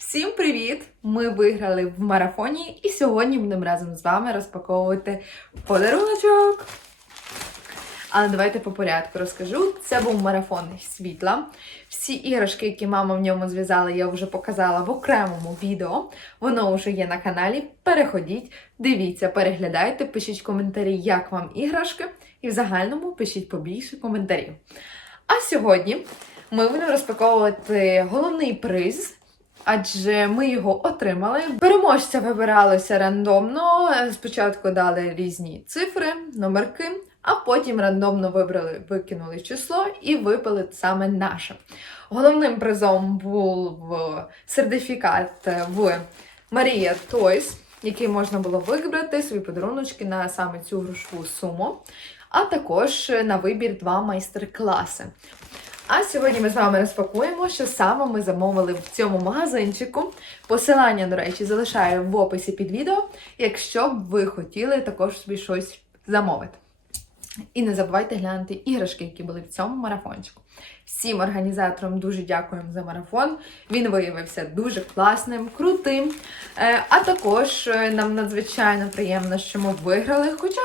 Всім привіт! Ми виграли в марафоні і сьогодні будемо разом з вами розпаковувати подаруночок. Але давайте по порядку розкажу. Це був марафон світла. Всі іграшки, які мама в ньому зв'язала, я вже показала в окремому відео. Воно вже є на каналі. Переходіть, дивіться, переглядайте, пишіть коментарі, як вам іграшки, і в загальному пишіть побільше коментарів. А сьогодні ми будемо розпаковувати головний приз. Адже ми його отримали. Переможця вибиралося рандомно. Спочатку дали різні цифри, номерки, а потім рандомно вибрали, викинули число і випили саме наше. Головним призом був сертифікат в Марія Тойс, який можна було вибрати свої подаруночки на саме цю грошову суму, а також на вибір два майстер-класи. А сьогодні ми з вами розпакуємо, що саме ми замовили в цьому магазинчику. Посилання, до речі, залишаю в описі під відео, якщо б ви хотіли також собі щось замовити. І не забувайте глянути іграшки, які були в цьому марафончику. Всім організаторам дуже дякуємо за марафон. Він виявився дуже класним, крутим. Е, А також е, нам надзвичайно приємно, що ми виграли. Хоча,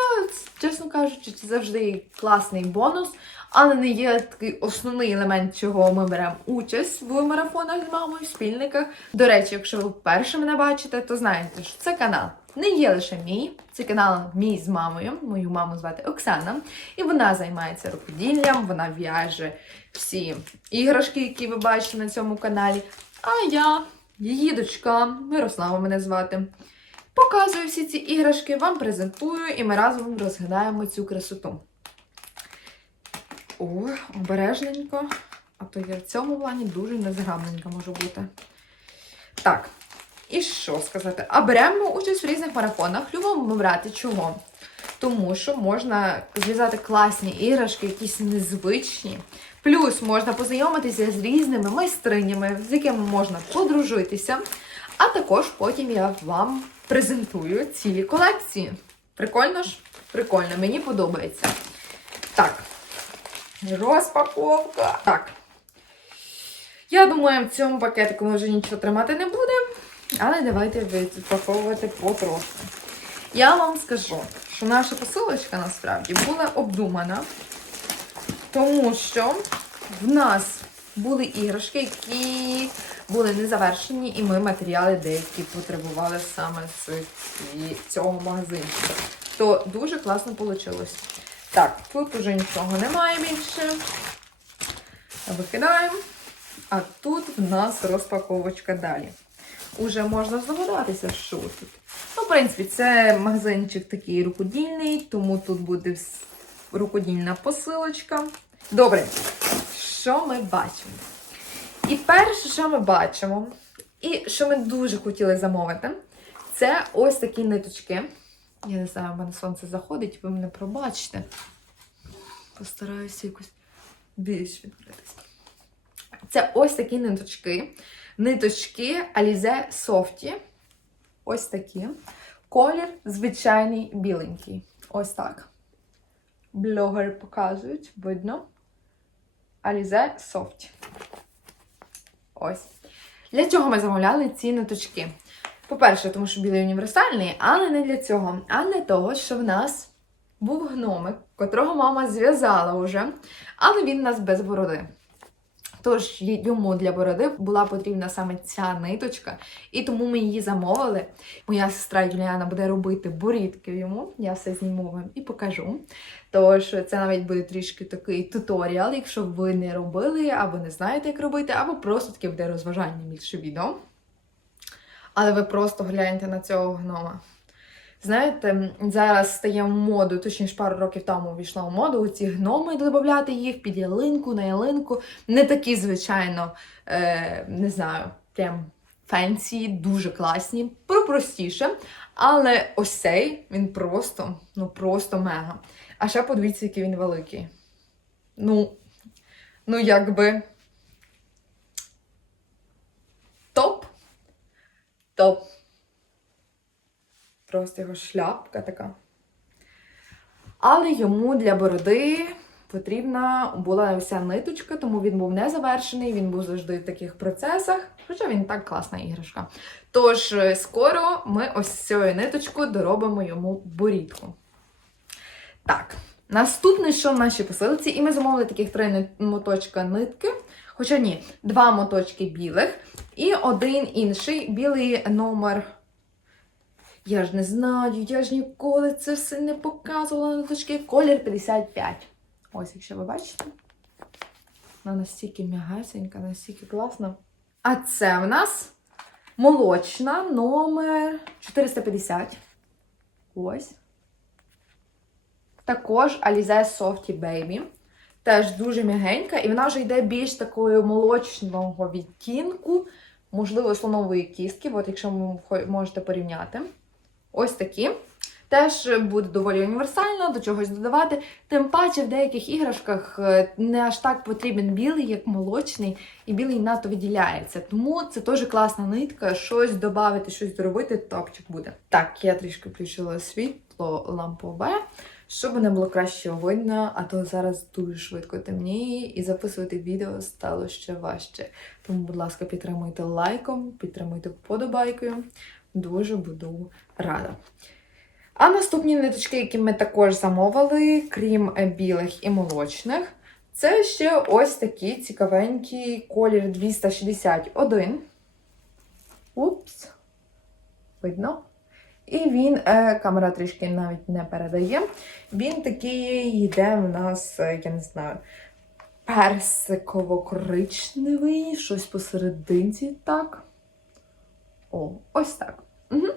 чесно кажучи, це завжди класний бонус, але не є такий основний елемент, чого ми беремо участь в марафонах з мамою, в спільниках. До речі, якщо ви вперше мене бачите, то знаєте, що це канал. Не є лише мій, це канал мій з мамою. Мою маму звати Оксана, і вона займається рукоділлям, вона в'яже всі іграшки, які ви бачите на цьому каналі. А я, її дочка, Мирослава мене звати. Показую всі ці іграшки, вам презентую, і ми разом розгадаємо цю красоту. О, обережненько. А то я в цьому плані дуже незграбненька можу бути. Так, і що сказати? А беремо участь в різних марафонах. Любимо брати чого? Тому що можна зв'язати класні іграшки, якісь незвичні. Плюс можна познайомитися з різними майстринями, з якими можна подружитися. А також потім я вам презентую цілі колекції. Прикольно ж? Прикольно, мені подобається. Так, розпаковка. Так. Я думаю, в цьому пакетику ми вже нічого тримати не будемо. Але давайте відпаковувати потрошку. Я вам скажу, що наша посилочка насправді була обдумана, тому що в нас були іграшки, які були незавершені, і ми матеріали деякі потребували саме з цього магазинчика. То дуже класно вийшло. Так, тут уже нічого немає більше. Викидаємо. А тут в нас розпаковочка далі. Уже можна здогадатися, що тут. Ну, в принципі, це магазинчик такий рукодільний, тому тут буде рукодільна посилочка. Добре, що ми бачимо? І перше, що ми бачимо, і що ми дуже хотіли замовити, це ось такі ниточки. Я не знаю, в мене сонце заходить, ви мене пробачите. Постараюся якось більш відкритися. Це ось такі ниточки. Ниточки Alize Softy. Ось такі. Колір звичайний біленький. Ось так. Блогери показують, видно. Alize Softy. Ось. Для чого ми замовляли ці ниточки? По-перше, тому що білий універсальний, але не для цього, а для того, що в нас був гномик, котрого мама зв'язала вже, але він нас без бороди. Тож йому для бороди була потрібна саме ця ниточка, і тому ми її замовили. Моя сестра Юліана буде робити борідки йому, я все зніму вам і покажу. Тож це навіть буде трішки такий туторіал, якщо ви не робили, або не знаєте, як робити, або просто таке буде розважальне більше відео. Але ви просто гляньте на цього гнома. Знаєте, зараз стає моду, точніше пару років тому увійшла в моду ці гноми додати їх під ялинку, на ялинку. Не такі, звичайно, е, не знаю, прям фенсі, дуже класні, про простіше. Але ось цей він просто, ну просто мега. А ще подивіться, який він великий. Ну, ну якби. Топ. Топ. Просто його шляпка така. Але йому для бороди потрібна була вся ниточка, тому він був не завершений, він був завжди в таких процесах. Хоча він так класна іграшка. Тож, е, скоро ми ось цією ниточкою доробимо йому борідку. Так, наступне, що в нашій посилці, і ми замовили таких три моточка нитки. Хоча ні, два моточки білих і один інший білий номер. Я ж не знаю, я ж ніколи це все не показувала ниточки. Колір 55. Ось, якщо ви бачите. Вона настільки м'ягасенька, настільки класна. А це в нас молочна номер 450. Ось. Також Alize Softy Baby. Теж дуже м'ягенька, і вона вже йде більш такою молочного відтінку, можливо, слонової кістки, от якщо ви можете порівняти. Ось такі. Теж буде доволі універсально, до чогось додавати. Тим паче в деяких іграшках е, не аж так потрібен білий, як молочний, і білий надто виділяється. Тому це теж класна нитка, щось додати, щось доробити, топчик буде. Так, я трішки включила світло лампове, щоб не було краще видно, а то зараз дуже швидко темніє, і записувати відео стало ще важче. Тому, будь ласка, підтримуйте лайком, підтримуйте вподобайкою. Дуже буду рада. А наступні ниточки, які ми також замовили, крім е, білих і молочних, це ще ось такий цікавенький колір 261. Упс. Видно? І він, е, камера трішки навіть не передає. Він такий йде в нас, е, я не знаю, персиково-коричневий, щось посерединці, так. О, ось так. Угу.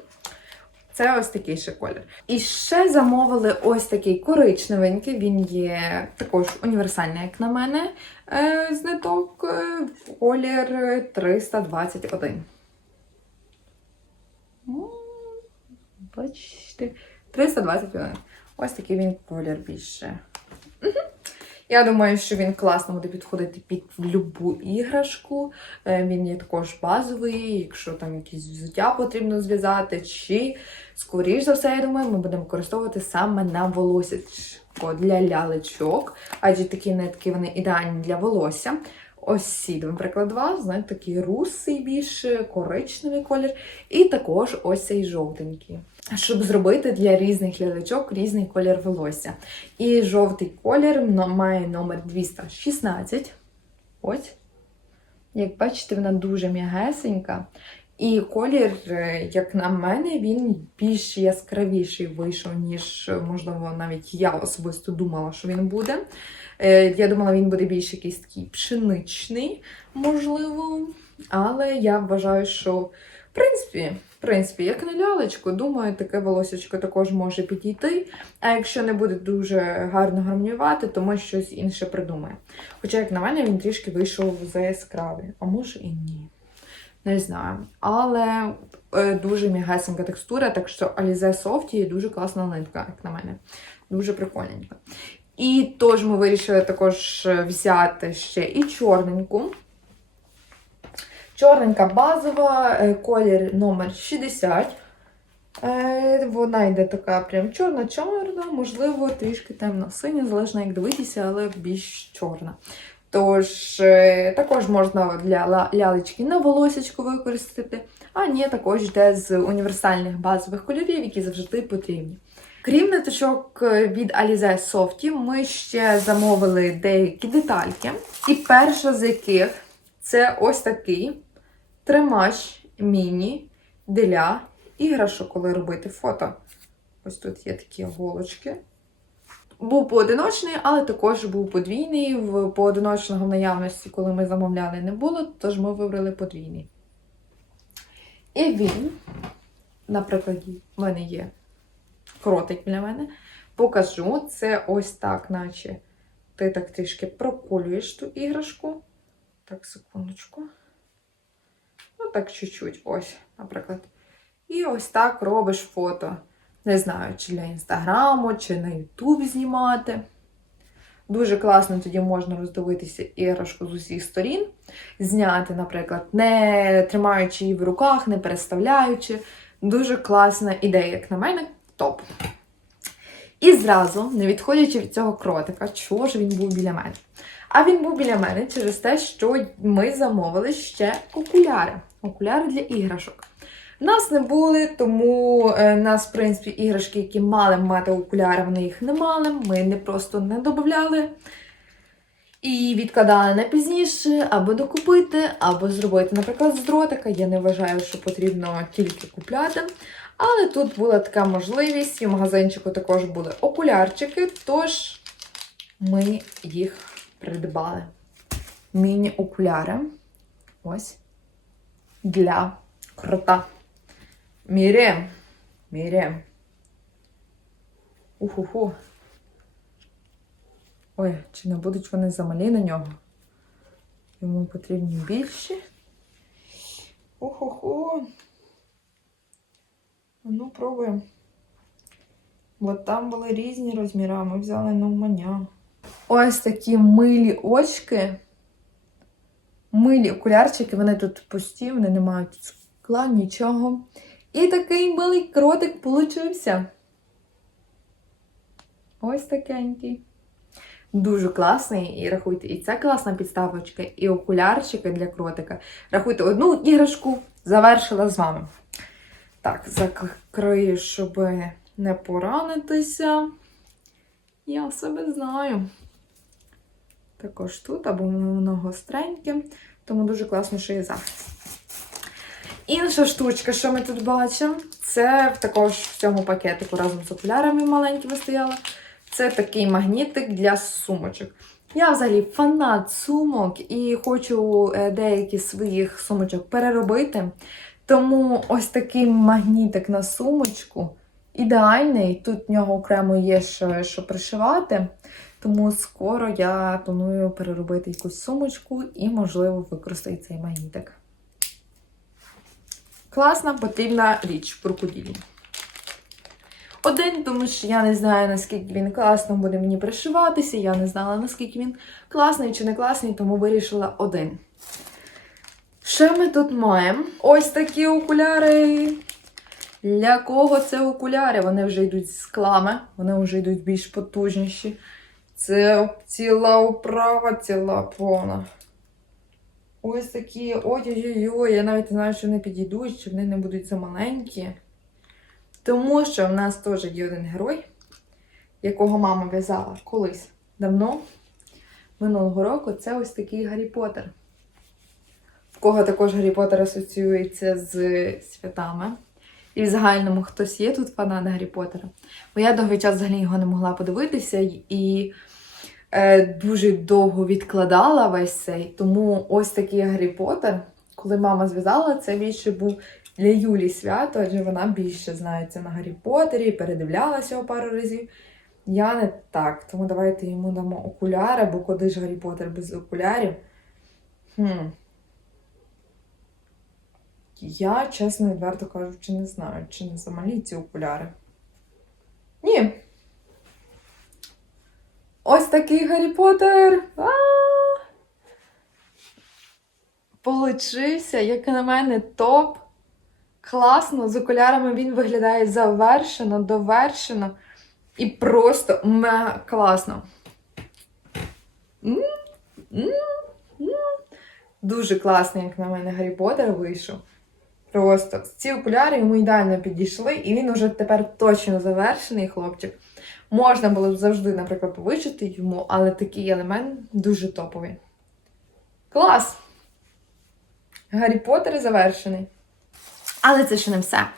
Це ось такий ще колір. І ще замовили ось такий коричневенький. Він є також універсальний, як на мене, е, з ниток в колір 321. Бачите, 321. Ось такий він колір більше. Я думаю, що він класно буде підходити під любу іграшку. Е, Він є також базовий, якщо там якісь взуття потрібно зв'язати, чи, скоріш за все, я думаю, ми будемо використовувати саме на волосячко для лялечок, адже такі нитки вони ідеальні для волосся. Ось наприклад, два, знаєте, такий русий більш коричневий колір, і також ось цей жовтенький. Щоб зробити для різних глядачок різний колір волосся. І жовтий колір має номер 216. Ось. Як бачите, вона дуже м'ягесенька. І колір, е, як на мене, він більш яскравіший вийшов, ніж, можливо, навіть я особисто думала, що він буде. Е, Я думала, він буде більш якийсь такий пшеничний, можливо. Але я вважаю, що в принципі, в принципі, як на лялечку, думаю, таке волосечко також може підійти. А якщо не буде дуже гарно гармонювати, то ми щось інше придумаємо. Хоча, як на мене, він трішки вийшов за яскравий, а може і ні. Не знаю. Але е, дуже м'ягесенька текстура, так що Alize Softy дуже класна нитка, як на мене. Дуже прикольненька. І тож ми вирішили також е, взяти ще і чорненьку. Чорненька базова, е, колір номер 60. Е, Вона йде така прям чорна-чорна, можливо, трішки темно-синя, залежно як дивитися, але більш чорна. Тож, е, також можна для лялечки на волосечку використати, а ні, також йде з універсальних базових кольорів, які завжди потрібні. Крім ниточок е, від Alize Softy, ми ще замовили деякі детальки. І перша з яких це ось такий тримач міні для іграшок, коли робити фото. Ось тут є такі голочки. Був поодиночний, але також був подвійний. В поодиночного в наявності, коли ми замовляли, не було, тож ми вибрали подвійний. І він, наприклад, в мене є кротик для мене. Покажу це ось так, наче ти так трішки проколюєш ту іграшку. Так, секундочку. Ну, так чуть-чуть, ось, наприклад. І ось так робиш фото. Не знаю, чи для інстаграму, чи на Ютуб знімати. Дуже класно тоді можна роздивитися іграшку з усіх сторін, зняти, наприклад, не тримаючи її в руках, не переставляючи. Дуже класна ідея, як на мене, топ. І зразу, не відходячи від цього кротика, чого ж він був біля мене? А він був біля мене через те, що ми замовили ще окуляри. Окуляри для іграшок. Нас не були, тому е, нас, в принципі, іграшки, які мали мати окуляри, вони їх не мали. Ми не просто не додавали. І відкладали на пізніше, або докупити, або зробити, наприклад, з дротика. Я не вважаю, що потрібно тільки купляти. Але тут була така можливість, і в магазинчику також були окулярчики, тож ми їх придбали. Міні-окуляри. Ось. Для крота. Міряємо. Міряємо. Уху-ху. Ой, чи не будуть вони замалі на нього? Йому потрібні більші. Уху-ху. Ну, пробуємо. Бо там були різні розміри, ми взяли навмання. Ось такі милі очки. Милі окулярчики, вони тут пусті, вони не мають скла, нічого. І такий милий кротик получився. Ось такенький. Дуже класний. І рахуйте, і це класна підставочка, і окулярчики для кротика. Рахуйте, одну іграшку завершила з вами. Так, закрию, щоб не поранитися. Я себе знаю. Також тут, або воно гостреньке, тому дуже класно, що є захист. Інша штучка, що ми тут бачимо, це також в цьому пакетику разом з окулярами маленькими стояла. Це такий магнітик для сумочок. Я взагалі фанат сумок і хочу е, деякі своїх сумочок переробити. Тому ось такий магнітик на сумочку ідеальний. Тут в нього окремо є що, що пришивати. Тому скоро я планую переробити якусь сумочку і, можливо, використати цей магнітик. Класна, потрібна річ в крокодилі. Один, тому що я не знаю, наскільки він класно буде мені пришиватися. Я не знала, наскільки він класний чи не класний, тому вирішила один. Що ми тут маємо? Ось такі окуляри. Для кого це окуляри? Вони вже йдуть з склами, вони вже йдуть більш потужніші. Це ціла оправа, ціла повна. Ось такі. Ой-ой-ой, я навіть не знаю, що вони підійдуть, чи вони не будуть замаленькі. Тому що в нас теж є один герой, якого мама в'язала колись давно, минулого року, це ось такий Гаррі Поттер. В кого також Гаррі Поттер асоціюється з святами. І в загальному хтось є тут фанат Гаррі Поттера. Бо я довгий час взагалі його не могла подивитися і дуже довго відкладала весь цей. Тому ось такий Гаррі Поттер, коли мама зв'язала, це більше був для Юлі свято, адже вона більше знається на Гаррі Поттері, передивлялася його пару разів. Я не так, тому давайте йому дамо окуляри, бо куди ж Гаррі Поттер без окулярів? Хм. Я, чесно, відверто кажучи, не знаю, чи не замалі ці окуляри. Ні. Ось такий Гаррі Поттер. Получився, як на мене, топ. Класно, з окулярами він виглядає завершено, довершено і просто мега класно. М? М? Дуже класний, як на мене, Гаррі Поттер вийшов. Просто ці окуляри йому ідеально підійшли, і він уже тепер точно завершений хлопчик. Можна було б завжди, наприклад, повичити йому, але такий елемент дуже топовий. Клас! Гаррі Поттер завершений. Але це ще не все.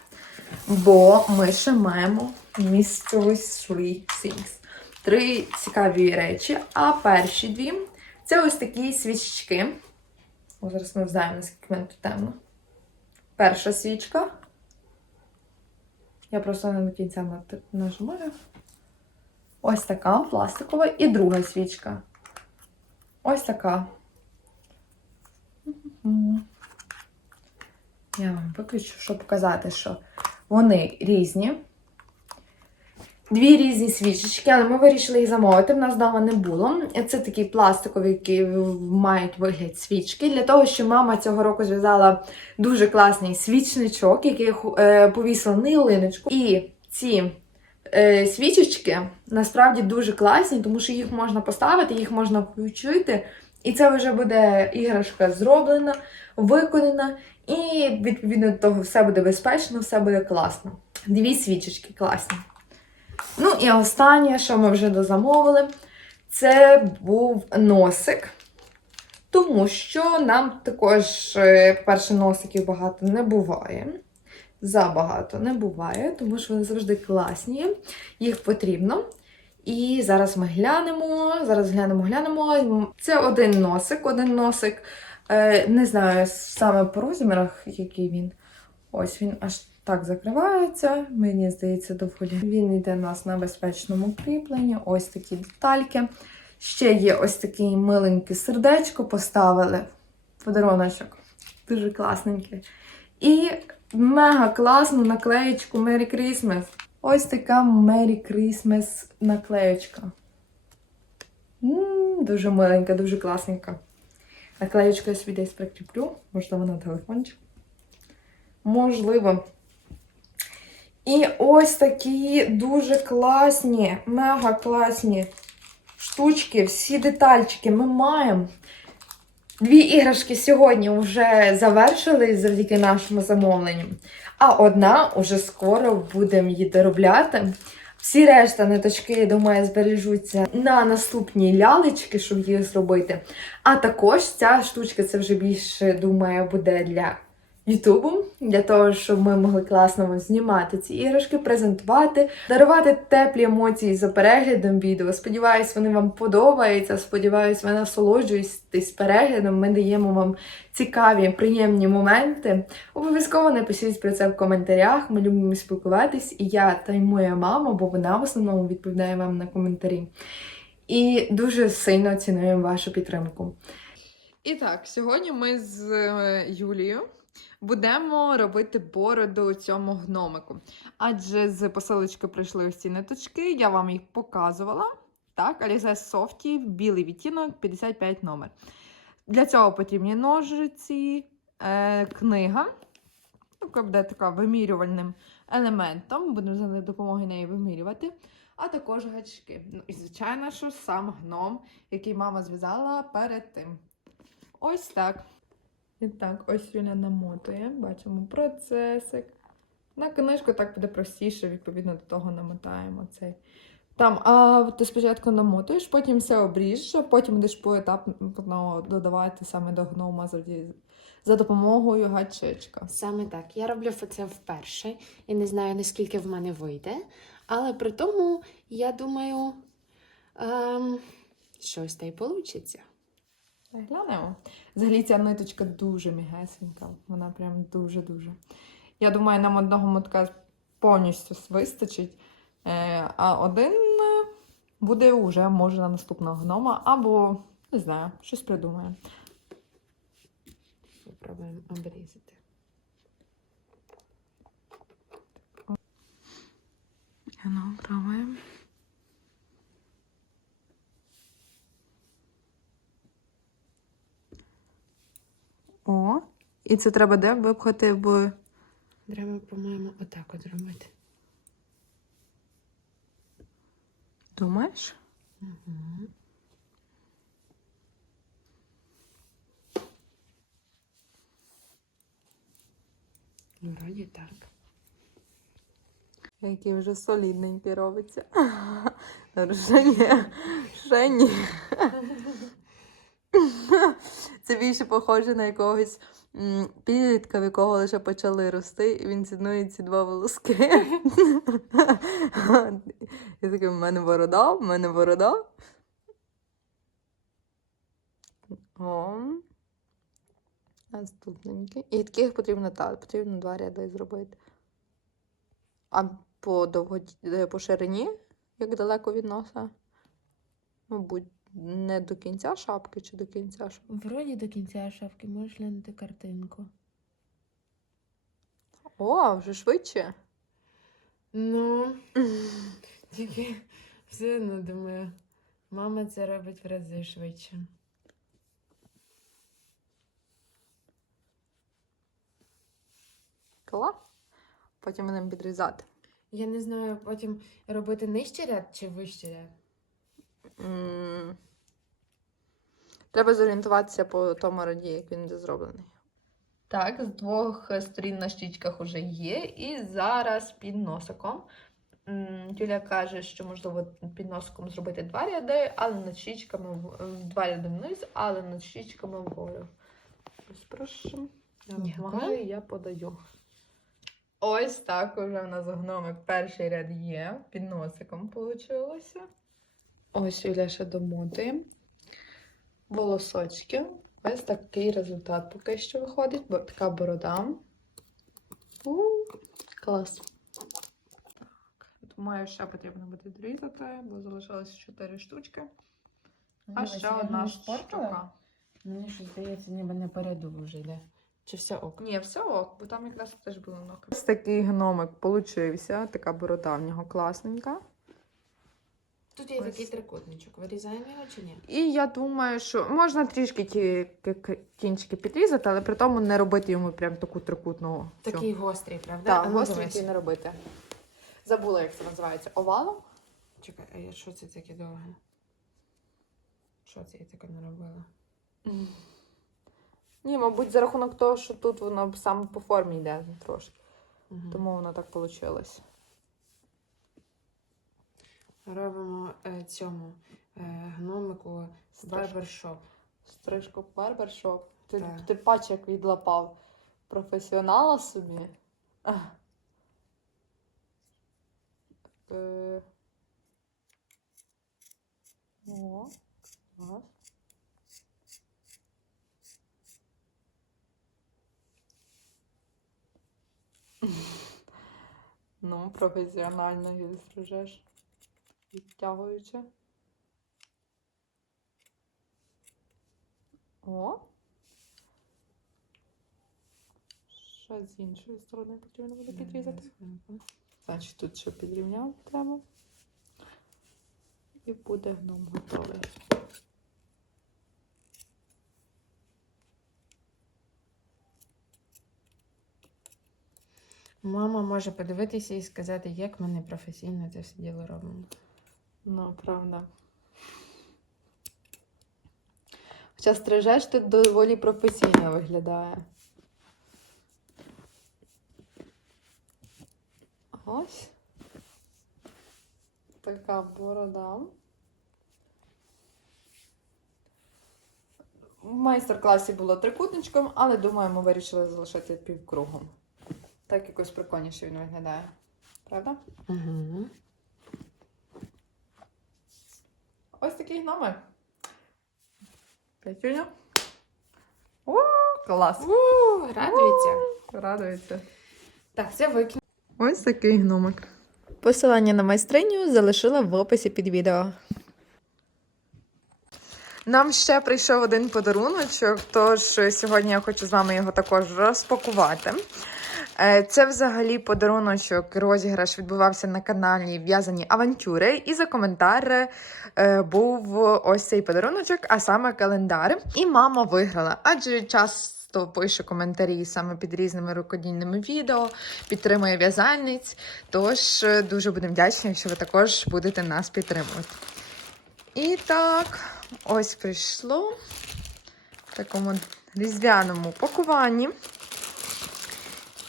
Бо ми ще маємо Mystery Three Things. Три цікаві речі. А перші дві це ось такі свічки. О, зараз ми знаємо, наскільки мене тут темно. Перша свічка. Я просто не до кінця нажимаю. Ось така пластикова. І друга свічка. Ось така. Я вам виключу, щоб показати, що вони різні. Дві різні свічечки, але ми вирішили їх замовити. В нас вдома не було. Це такі пластикові, які мають вигляд свічки. Для того, що мама цього року зв'язала дуже класний свічничок, який е, повісила на ялиночку. І ці свічечки насправді дуже класні, тому що їх можна поставити, їх можна включити, і це вже буде іграшка зроблена, виконана, і відповідно до того все буде безпечно, все буде класно. Дві свічечки класні. Ну і останнє, що ми вже дозамовили, це був носик. Тому що нам також, е, по-перше, носиків багато не буває. Забагато не буває, тому що вони завжди класні, їх потрібно. І зараз ми глянемо. Зараз глянемо, глянемо. Це один носик, один носик. Е, не знаю саме по розмірах, який він. Ось він аж так закривається. Мені здається, доволі. Він йде у нас на безпечному кріпленні. Ось такі детальки. Ще є ось такий миленький сердечко поставили. Подаруночок. Дуже класненький. І мега класну наклеєчку Merry Christmas. Ось така Merry Christmas наклеєчка. М, Дуже миленька, дуже класненька. Наклеєчку я собі десь прикріплю, можливо, на телефончик. Можливо. І ось такі дуже класні, мега класні штучки, всі детальчики ми маємо. Дві іграшки сьогодні вже завершились завдяки нашому замовленню. А одна уже скоро будемо її доробляти. Всі решта ниточки, я думаю, збережуться на наступні лялечки, щоб їх зробити. А також ця штучка це вже більше, думаю, буде для Ютубу, для того, щоб ми могли класно знімати ці іграшки, презентувати, дарувати теплі емоції за переглядом відео. Сподіваюсь, вони вам подобаються. Сподіваюсь, ви насолоджуєтесь переглядом. Ми даємо вам цікаві, приємні моменти. Обов'язково напишіть про це в коментарях. Ми любимо спілкуватись, і я та й моя мама, бо вона в основному відповідає вам на коментарі. І дуже сильно цінуємо вашу підтримку. І так, сьогодні ми з е, Юлією будемо робити бороду цьому гномику. Адже з посилочки прийшли ось ці ниточки, я вам їх показувала. Так, Alize Softy, білий відтінок, 55 номер. Для цього потрібні ножиці, е, книга, яка буде така вимірювальним елементом. Будемо за допомогою неї вимірювати. А також гачки. Ну і, звичайно, що сам гном, який мама зв'язала перед тим. Ось так. І так, ось Юля намотує. Бачимо процесик. На книжку так буде простіше, відповідно до того намотаємо цей. Там, а ти спочатку намотуєш, потім все обріжеш, а потім будеш поетапно додавати саме до гнома за допомогою гачечка. Саме так. Я роблю це вперше і не знаю, наскільки в мене вийде. Але при тому, я думаю, ем, щось та й получиться. Глянемо. Взагалі ця ниточка дуже мігесенька. Вона прям дуже-дуже. Я думаю, нам одного мотка повністю вистачить. Е, а один е, буде вже, може, на наступного гнома, або, не знаю, щось придумаємо. Попробуємо обрізати. Ну, пробуємо. О, і це треба де випхати в. Треба, по-моєму, отак от робити. Думаєш? Угу. Вроді так. Який вже солідненький робиться. Ще ні. Ще ні. Це більше похоже на якогось підлітка, в якого лише почали рости, і він цінує ці два волоски. Я такий, в мене борода, в мене борода. О. Наступненький. І таких потрібно так, потрібно два ряди зробити. А по довго по ширині, як далеко від носа? Мабуть, не до кінця шапки чи до кінця шапки? Вроді до кінця шапки можеш глянути картинку. О, вже швидше. Ну, тільки все одно думаю, мама це робить в рази швидше. Клас. Потім будемо підрізати. Я не знаю, потім робити нижчий ряд чи вищий ряд. М. Треба зорієнтуватися по тому раді, як він буде зроблений. Так, з двох сторін на щічках вже є, і зараз під носиком. Юля каже, що можливо під носиком зробити два ряди, але над щічками два ряди вниз, але над щічками вгору. Ось прошу. Я допомагаю, я подаю. Ось так уже в нас гномик. Перший ряд є. Під носиком вийшло. Ось Юля ще домотує. Волосочки. Ось такий результат поки що виходить, бо така борода. У, клас. Так, думаю, ще потрібно буде дорізати, бо залишилось 4 штучки. А ще одна штука. Мені щось здається, ніби не переду вже йде. Чи все ок? Ні, все ок, бо там якраз теж було ног. Ось такий гномик получився, така борода в нього класненька. Тут є Ось. такий трикутничок. Вирізаємо його чи ні? І я думаю, що можна трішки ті к- кінчики підрізати, але при тому не робити йому прям таку трикутну. цю. Такий гострий, правда? Так, А ну, дивись. не робити. Забула, як це називається. Овалом? Чекай, а я що це таке довге? Що це я таке наробила? Ні, мабуть, за рахунок того, що тут воно саме по формі йде трошки. Мгм. Тому воно так вийшло. Робимо е, цьому е, гномику барбершоп. Стрижку барбершоп. Ти, Так. ти бачиш, як відлапав професіонала собі. Е. О, клас. Ну, професіонально її. Відтягуючи. О. Ще з іншої сторони потрібно буде підрізати. Значить, тут ще підрівняти треба. І буде гном готовий. Мама може подивитися і сказати, як ми непрофесійно це все діло робимо. Ну, правда. Хоча стрижеш ти доволі професійно виглядає. Ось. Така борода. В майстер-класі було трикутничком, але думаю, ми вирішили залишити півкругом. Так якось прикольніше він виглядає. Правда? Угу. Ось такий гномик. П'ятюня. О, клас. У, радується. Радується. Так, це викинь. Ось такий гномик. Посилання на майстриню залишила в описі під відео. Нам ще прийшов один подаруночок, тож сьогодні я хочу з вами його також розпакувати. Е, Це взагалі подаруночок, розіграш відбувався на каналі В'язані авантюри, і за коментар е, був ось цей подаруночок, а саме календар. І мама виграла, адже часто пише коментарі саме під різними рукодільними відео, підтримує в'язальниць. Тож е, дуже будемо вдячні, якщо ви також будете нас підтримувати. І так, ось прийшло в такому різдвяному пакуванні.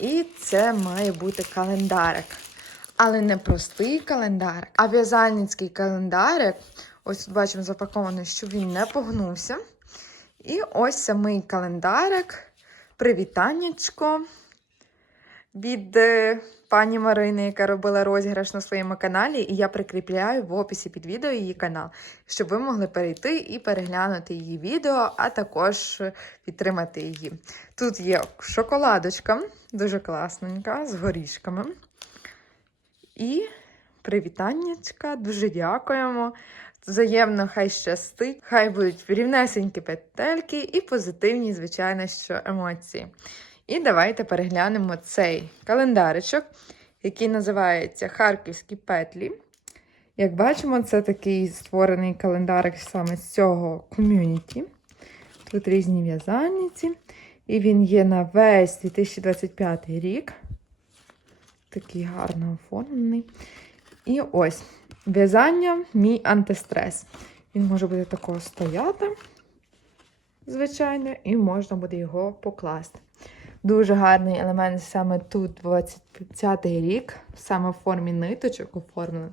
І це має бути календарик. Але не простий календарик, а в'язальницький календарик. Ось тут бачимо запакований, щоб він не погнувся. І ось самий календарик. Привітаннячко від е, пані Марини, яка робила розіграш на своєму каналі. І я прикріпляю в описі під відео її канал, щоб ви могли перейти і переглянути її відео, а також підтримати її. Тут є шоколадочка, дуже класненька, з горішками. І привітаннячка, дуже дякуємо. Взаємно хай щастить, хай будуть рівнесенькі петельки і позитивні, звичайно, що емоції. І давайте переглянемо цей календаричок, який називається Харківські петлі. Як бачимо, це такий створений календарик саме з цього ком'юніті. Тут різні в'язальниці. І він є на весь 2025 рік. такий гарно оформлений. І ось в'язання мій антистрес. Він може буде такого стояти, звичайно, і можна буде його покласти. Дуже гарний елемент саме тут 25-й рік, саме в формі ниточок оформлений.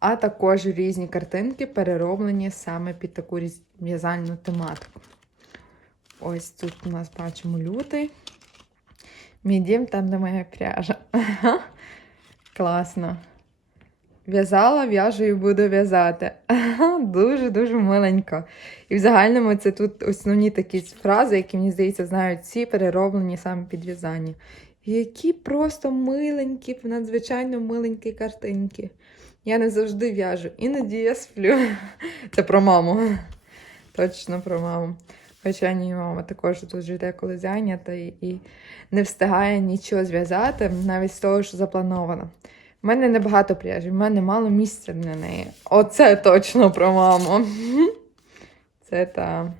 А також різні картинки перероблені саме під таку в'язальну тематику. Ось тут у нас бачимо лютий. Мій дім там, де моя пряжа. Класно. В'язала, в'яжу і буду в'язати. Дуже-дуже миленько. І в загальному це тут основні такі фрази, які, мені здається, знають всі, перероблені саме під в'язання. Які просто миленькі, надзвичайно миленькі картинки. Я не завжди в'яжу. Іноді я сплю. Це про маму. Точно про маму. Хоча ні, мама також тут живе коли зайнята і не встигає нічого зв'язати, навіть з того, що заплановано. У мене небагато пряжі, в мене мало місця для неї. Оце точно про маму. Це та.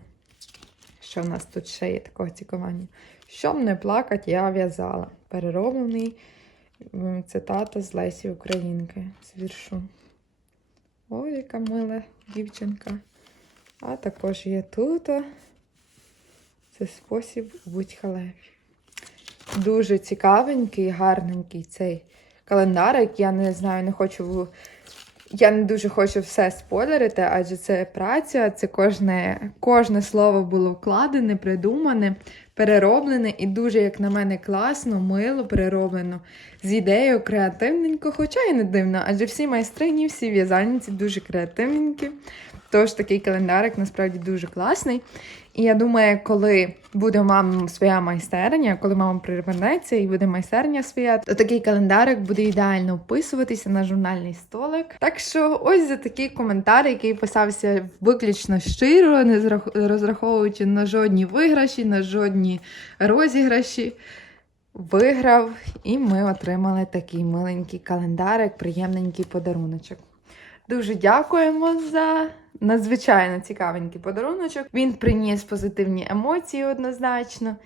Що в нас тут ще є такого цікавання? Щоб не плакати, я в'язала. Перероблений цитата з Лесі Українки з віршу. Ой, яка мила дівчинка. А також є тут. Це спосіб будь халепі. Дуже цікавенький, гарненький цей календарик. Я не знаю, не хочу. Я не дуже хочу все спойлерити, адже це праця, це кожне, кожне слово було вкладене, придумане, перероблене і дуже, як на мене, класно, мило перероблено, з ідеєю креативненько, хоча і не дивно, адже всі майстрині, всі в'язальниці дуже креативненькі. Тож такий календарик насправді дуже класний. І я думаю, коли буде у своя майстерня, коли мама привернеться і буде майстерня своя, то такий календарик буде ідеально вписуватися на журнальний столик. Так що ось за такий коментар, який писався виключно щиро, не розраховуючи на жодні виграші, на жодні розіграші. Виграв, і ми отримали такий миленький календарик, приємненький подаруночок. Дуже дякуємо за надзвичайно цікавенький подаруночок. Він приніс позитивні емоції однозначно.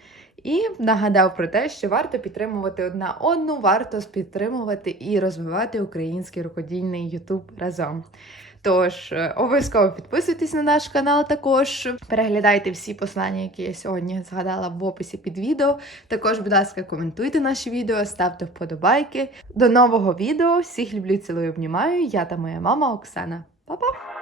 І нагадав про те, що варто підтримувати одна одну, варто підтримувати і розвивати український рукодільний Ютуб разом. Тож е, обов'язково підписуйтесь на наш канал. Також переглядайте всі послання, які я сьогодні згадала в описі під відео. Також, будь ласка, коментуйте наші відео, ставте вподобайки. До нового відео. Всіх люблю, цілую, обнімаю. Я та моя мама Оксана. Па-па!